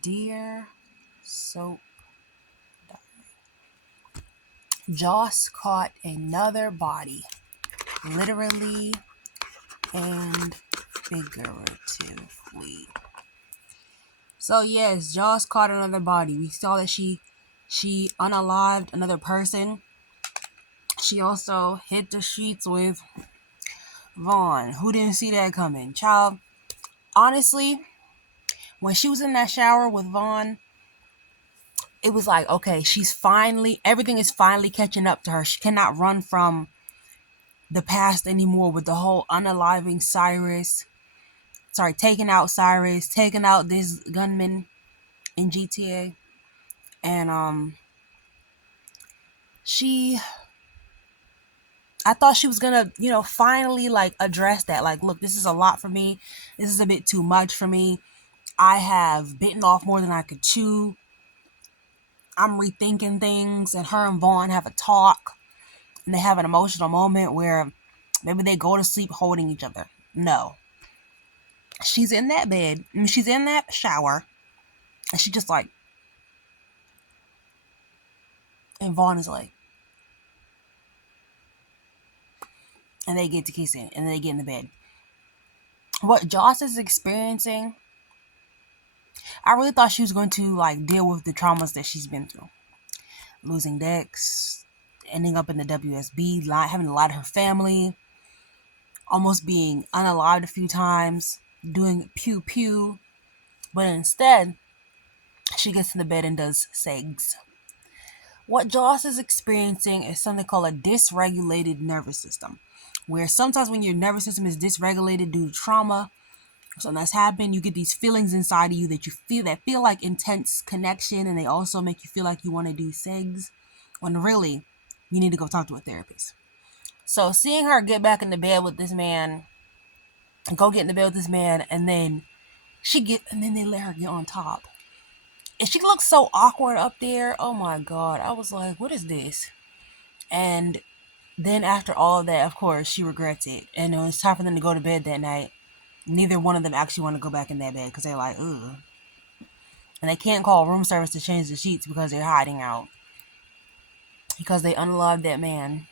Dear Soap, Joss caught another body, literally and figuratively. So yes, Joss caught another body. We saw that she unalived another person. She also hit the sheets with Vaughn. Who didn't see that coming? Child, honestly, when she was in that shower with Vaughn, it was like, okay, everything is finally catching up to her. She cannot run from the past anymore with the whole unaliving Cyrus. Sorry, taking out Cyrus, taking out this gunman in GTA. And she I thought she was gonna, finally like address that. Like, look, this is a lot for me. This is a bit too much for me. I have bitten off more than I could chew. I'm rethinking things, and her and Vaughn have a talk, and they have an emotional moment where maybe they go to sleep holding each other. No. She's in that bed, and she's in that shower, and she just like, and Vaughn is like, and they get to kissing, and then they get in the bed. What Joss is experiencing, I really thought she was going to like deal with the traumas that she's been through. Losing Dex, ending up in the WSB, having to lie to her family, almost being unalived a few times, doing pew pew. But instead, she gets in the bed and does segs. What Joss is experiencing is something called a dysregulated nervous system, where sometimes when your nervous system is dysregulated due to trauma, something that's happened, you get these feelings inside of you that feel like intense connection, and they also make you feel like you want to do segs, when really, you need to go talk to a therapist. So seeing her get back in the bed with this man, go get in the bed with this man, and then they let her get on top. And she looks so awkward up there. Oh my God. I was like, what is this? And then after all of that, of course, she regrets it. And when it's time for them to go to bed that night, neither one of them actually want to go back in that bed because they're like, ugh. And they can't call room service to change the sheets because they're hiding out. Because they unloved that man.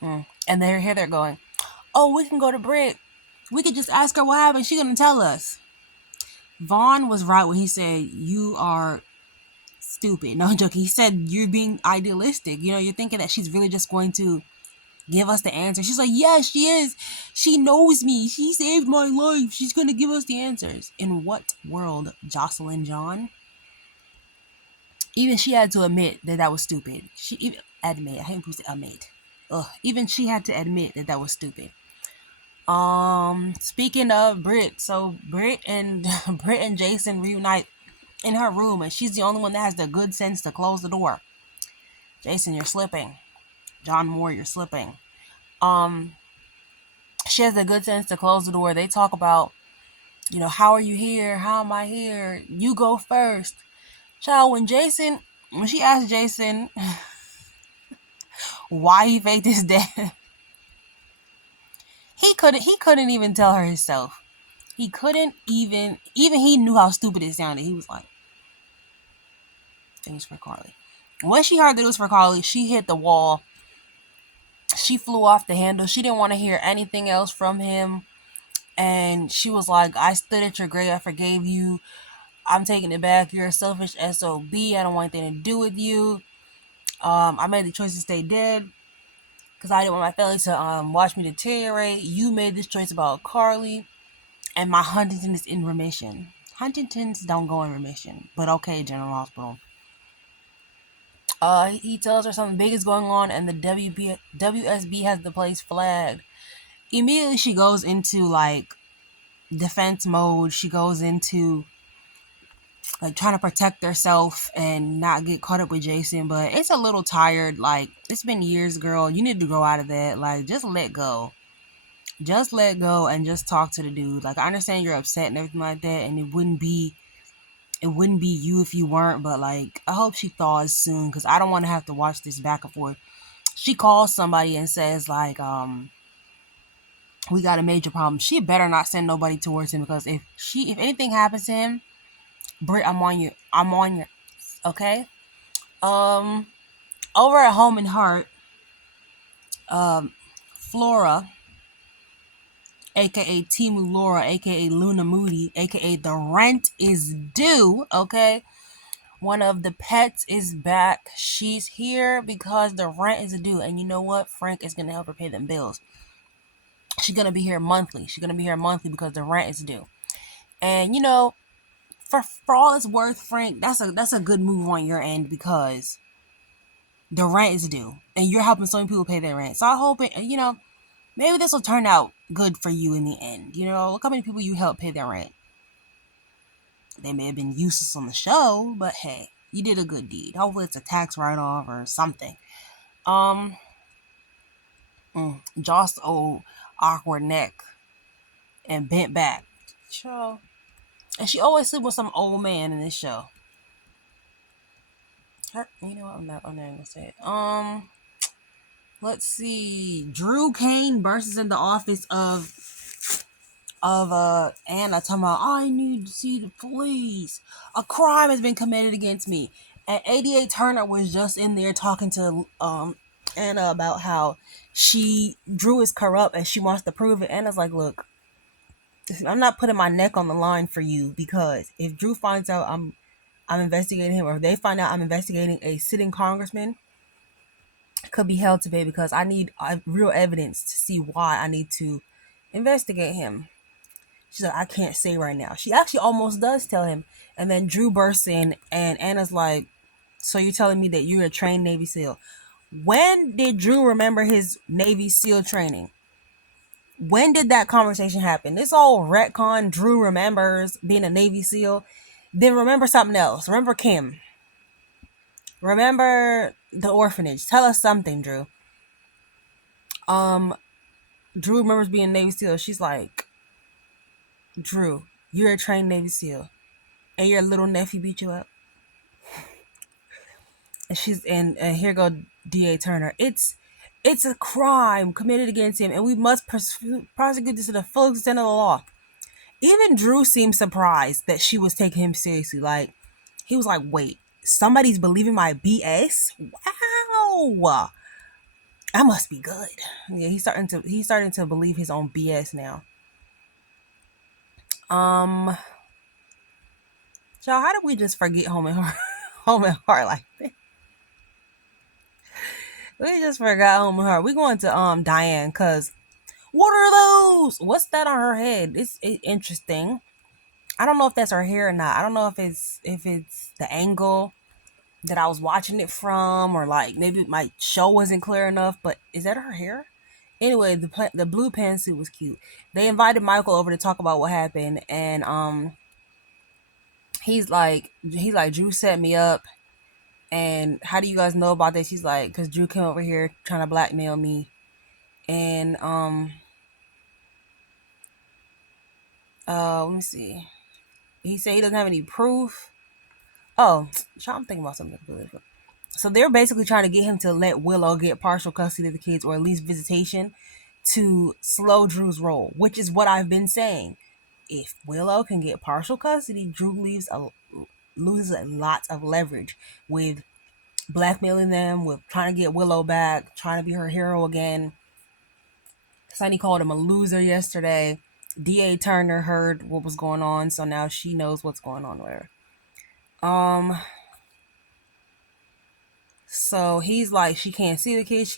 And they're going, oh, we can go to Britt. We could just ask her what happened. She's going to tell us. Vaughn was right when he said, you are stupid. No, I'm joking. He said, you're being idealistic. You're thinking that she's really just going to give us the answer. She's like, yes, she is. She knows me. She saved my life. She's going to give us the answers. In what world, Jocelyn John? Even she had to admit that was stupid. I hate to say admit. Even she had to admit that was stupid. Speaking of Britt, so Britt and Britt and Jason reunite in her room, and she's the only one that has the good sense to close the door. Jason, you're slipping. John Moore, you're slipping. She has the good sense to close the door. They talk about, how are you here? How am I here? You go first. Child, when she asked Jason why he faked his death, he couldn't even tell her himself. He couldn't even he knew how stupid it sounded. He was like, it was for Carly. When she heard that it was for Carly, she hit the wall. She flew off the handle. She didn't want to hear anything else from him. And she was like, I stood at your grave. I forgave you. I'm taking it back. You're a selfish SOB. I don't want anything to do with you. I made the choice to stay dead because I didn't want my family to watch me deteriorate. You made this choice about Carly. And my Huntington is in remission. Huntingtons don't go in remission. But okay, General Hospital. He tells her something big is going on and the WSB has the place flagged. Immediately she goes into like defense mode. She goes into like trying to protect herself and not get caught up with Jason. But it's a little tired. Like, it's been years, girl. You need to grow out of that. Like, just let go. Just let go and just talk to the dude. Like, I understand you're upset and everything like that, and it wouldn't be you if you weren't, but like, I hope she thaws soon because I don't want to have to watch this back and forth. She calls somebody and says like, we got a major problem. She better not send nobody towards him, because if anything happens to him, Britt, I'm on you. I'm on you. Okay. Over at Home and Heart, Flora, aka Timu Laura, aka Luna Moody, aka The Rent is Due. Okay. One of the pets is back. She's here because the rent is due. And you know what? Frank is going to help her pay them bills. She's going to be here monthly. Because the rent is due. And, you know, for all it's worth, Frank, that's a good move on your end, because the rent is due. And you're helping so many people pay their rent. So I hope maybe this will turn out good for you in the end. You know, look how many people you help pay their rent. They may have been useless on the show, but hey, you did a good deed. Hopefully it's a tax write-off or something. Joss' old awkward neck and bent back. Sure. And she always sleep with some old man in this show. You know what? I'm not gonna say it. Let's see. Drew Kane bursts in the office of Anna, talking about, I need to see the police. A crime has been committed against me. And 88 Turner was just in there talking to Anna about how Drew is corrupt and she wants to prove it. Anna's like, look, I'm not putting my neck on the line for you, because if Drew finds out I'm investigating him, or if they find out I'm investigating a sitting congressman, could be held to pay, because I need real evidence to see why I need to investigate him. She's like, I can't say right now. She actually almost does tell him. And then Drew bursts in and Anna's like, so you're telling me that you're a trained Navy SEAL? When did Drew remember his Navy SEAL training? When did that conversation happen? This whole retcon, Drew remembers being a Navy SEAL. Then remember something else. Remember Kim. Remember the orphanage. Tell us something, Drew. Drew remembers being a Navy SEAL. She's like, Drew, you're a trained Navy SEAL, and your little nephew beat you up. And she's and here go D.A. Turner. It's a crime committed against him, and we must prosecute this to the full extent of the law. Even Drew seemed surprised that she was taking him seriously. Like, he was like, wait, somebody's believing my BS? Wow. I must be good. Yeah, he's starting to believe his own BS now. So how did we just forget Home and Heart like that? We just forgot Home and Heart. We going to Diane, cause what are those? What's that on her head? It's interesting. I don't know if that's her hair or not. I don't know if it's the angle that I was watching it from, or like maybe my show wasn't clear enough. But is that her hair? Anyway, the blue pantsuit was cute. They invited Michael over to talk about what happened, and he's like, Drew set me up. And how do you guys know about this? He's like, because Drew came over here trying to blackmail me. And let me see. He said he doesn't have any proof. Oh, I'm thinking about something completely. So they're basically trying to get him to let Willow get partial custody of the kids, or at least visitation, to slow Drew's roll, which is what I've been saying. If Willow can get partial custody, Drew loses a lot of leverage with blackmailing them, with trying to get Willow back, trying to be her hero again. Sunny called him a loser yesterday. D.A. Turner heard what was going on, so now she knows what's going on with her. So he's like, she can't see the kids.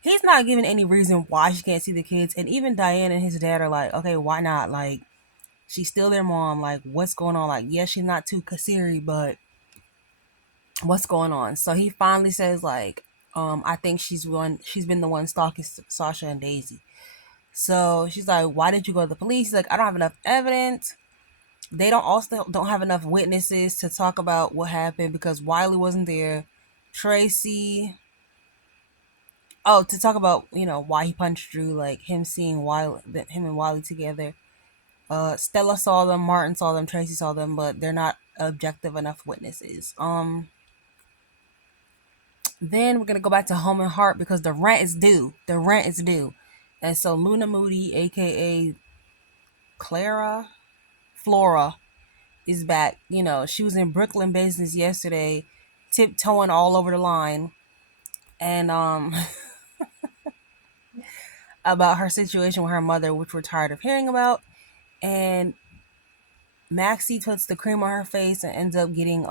He's not giving any reason why she can't see the kids. And even Diane and his dad are like, okay, why not? Like, she's still their mom. Like, what's going on? Like, yes, she's not too Kasiri, but what's going on? So he finally says, like, I think she's been the one stalking Sasha and Daisy. So she's like, why did you go to the police? He's like, I don't have enough evidence. They don't have enough witnesses to talk about what happened, because Wiley wasn't there. Tracy, to talk about, why he punched Drew, like him seeing him and Wiley together. Stella saw them, Martin saw them, Tracy saw them, but they're not objective enough witnesses. Then we're gonna go back to Home and Heart, because the rent is due. And so Luna Moody, aka Clara, Flora, is back. You know, she was in Brooklyn business yesterday, tiptoeing all over the line, and about her situation with her mother, which we're tired of hearing about. And Maxie puts the cream on her face and ends up getting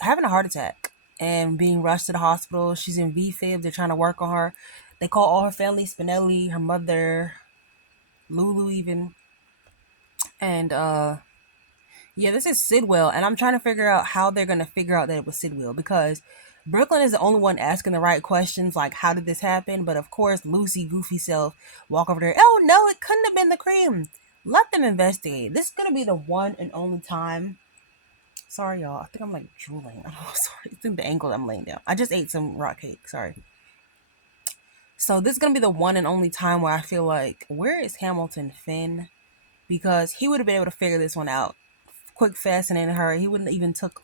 having a heart attack and being rushed to the hospital. She's in VFib. They're trying to work on her. They call all her family, Spinelli, her mother, Lulu even. And yeah, this is Sidwell, and I'm trying to figure out how they're gonna figure out that it was Sidwell, because Brooklyn is the only one asking the right questions, like how did this happen? But of course, Lucy, goofy self, walk over there. Oh no, it couldn't have been the cream. Let them investigate. This is gonna be the one and only time. Sorry, y'all. I think I'm like drooling. Oh, sorry. It's in the angle I'm laying down. I just ate some rock cake. Sorry. So this is gonna be the one and only time where I feel like, where is Hamilton Finn? Because he would have been able to figure this one out quick, fast, and in a hurry. He wouldn't even took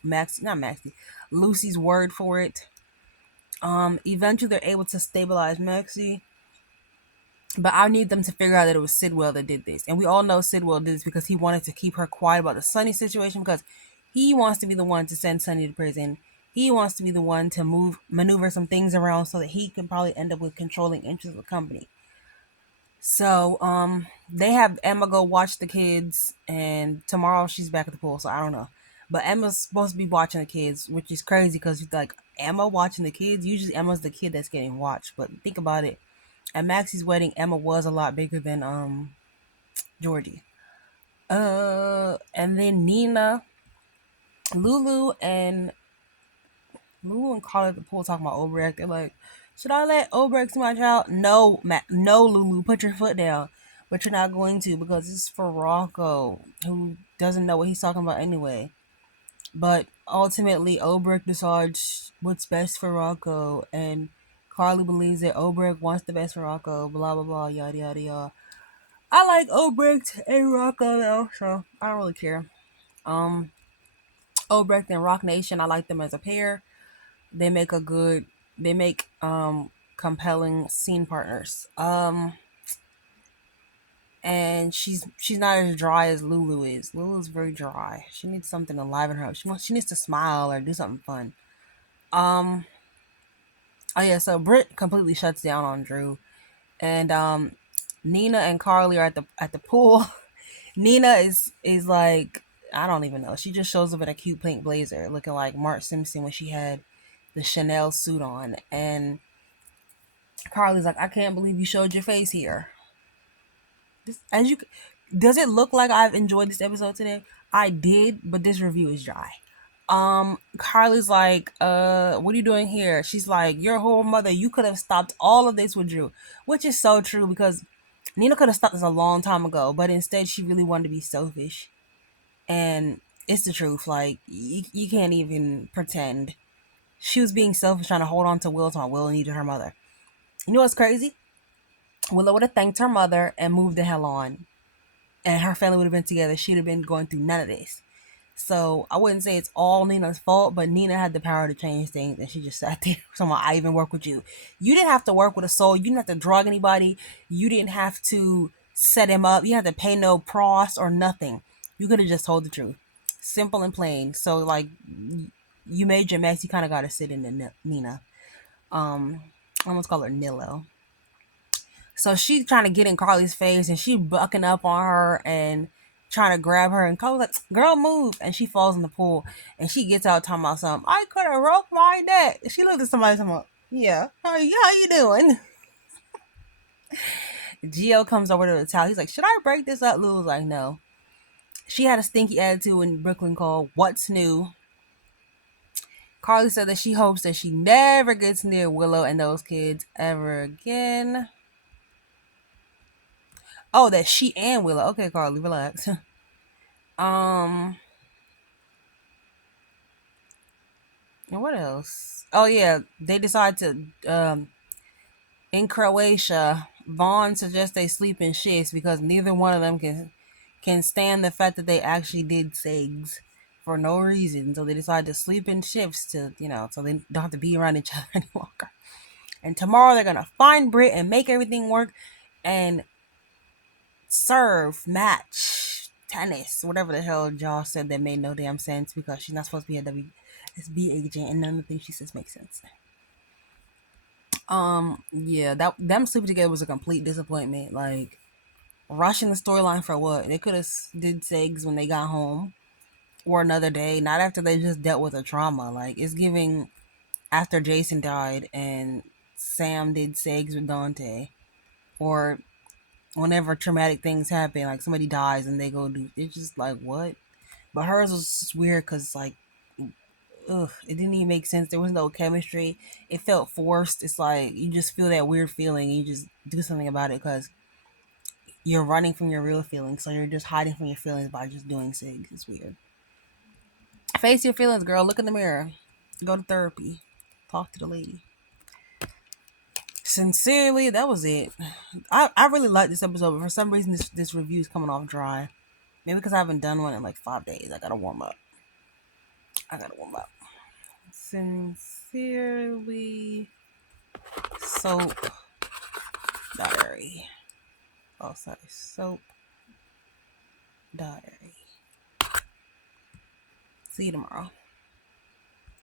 Lucy's word for it. Eventually they're able to stabilize Maxie, but I need them to figure out that it was Sidwell that did this. And we all know Sidwell did this because he wanted to keep her quiet about the Sunny situation, because he wants to be the one to send Sunny to prison. He wants to be the one to maneuver some things around so that he can probably end up with controlling interest of the company. So they have Emma go watch the kids, and tomorrow she's back at the pool, so I don't know. But Emma's supposed to be watching the kids, which is crazy because like, Emma watching the kids, usually Emma's the kid that's getting watched. But think about it. At Maxie's wedding, Emma was a lot bigger than Georgie. And then Nina, Lulu and Carla at the pool talking about Obrecht. They're like, should I let Obrecht see my child? No, no, Lulu, put your foot down. But you're not going to, because it's for Rocco, who doesn't know what he's talking about anyway. But ultimately, Obrecht decides what's best for Rocco, and Carly believes that Obrecht wants the best for Rocco, blah, blah, blah, yada, yada, yada. I like Obrecht and Rocco, though, so I don't really care. Obrecht and Rock Nation, I like them as a pair. They make compelling scene partners. And she's not as dry as Lulu is. Lulu's very dry. She needs something to liven her up. She needs to smile or do something fun. Oh yeah, so Britt completely shuts down on Drew, and Nina and Carly are at the pool. Nina is like, I don't even know. She just shows up in a cute pink blazer, looking like Mark Simpson when she had the Chanel suit on, and Carly's like, I can't believe you showed your face here. Does it look like I've enjoyed this episode today? I did, but this review is dry. Carly's like, what are you doing here? She's like, your whole mother, you could have stopped all of this with Drew, which is so true, because Nina could have stopped this a long time ago, but instead she really wanted to be selfish. And it's the truth. Like, you can't even pretend. She was being selfish, trying to hold on to Will, until Will needed her mother. You know what's crazy? Willow would have thanked her mother and moved the hell on, and her family would have been together. She'd have been going through none of this. So I wouldn't say it's all Nina's fault, but Nina had the power to change things, and she just sat there. Someone, I even work with you. You didn't have to work with a soul. You didn't have to drug anybody. You didn't have to set him up. You had to pay no pros or nothing. You could have just told the truth, simple and plain. So like, you made your mess. You kind of got to sit in the Nina. I almost call her Nilo. So she's trying to get in Carly's face, and she bucking up on her and trying to grab her, and Carly's like, girl, move. And she falls in the pool, and she gets out talking about something. I could have broke my neck. She looked at somebody talking about, yeah, how you doing? Gio comes over to the towel. He's like, should I break this up? Lulu's like, no. She had a stinky attitude when Brooklyn called What's New. Carly said that she hopes that she never gets near Willow and those kids ever again. Oh, that she and Willow. Okay, Carly, relax. And what else? Oh yeah, they decide to in Croatia, Vaughn suggests they sleep in shifts because neither one of them can stand the fact that they actually did SEGs for no reason. So they decide to sleep in shifts to, so they don't have to be around each other any longer. And tomorrow they're gonna find Britt and make everything work and serve, match, tennis, whatever the hell Joss said that made no damn sense because she's not supposed to be a WSB agent and none of the things she says make sense. Yeah, that them sleeping together was a complete disappointment. Like rushing the storyline for what? They could have did segs when they got home or another day, not after they just dealt with a trauma. Like it's giving after Jason died and Sam did segs with Dante, or whenever traumatic things happen, like somebody dies and they go do. It's just like what? But hers was just weird because like, ugh, it didn't even make sense. There was no chemistry. It felt forced. It's like you just feel that weird feeling. And you just do something about it because you're running from your real feelings. So you're just hiding from your feelings by just doing SIGs. It's weird. Face your feelings, girl. Look in the mirror. Go to therapy. Talk to the lady. Sincerely, that was it. I really like this episode, but for some reason this review is coming off dry. Maybe because I haven't done one in like 5 days. I gotta warm up. Sincerely, Soap Diary. Oh, sorry, Soap Diary. See you tomorrow.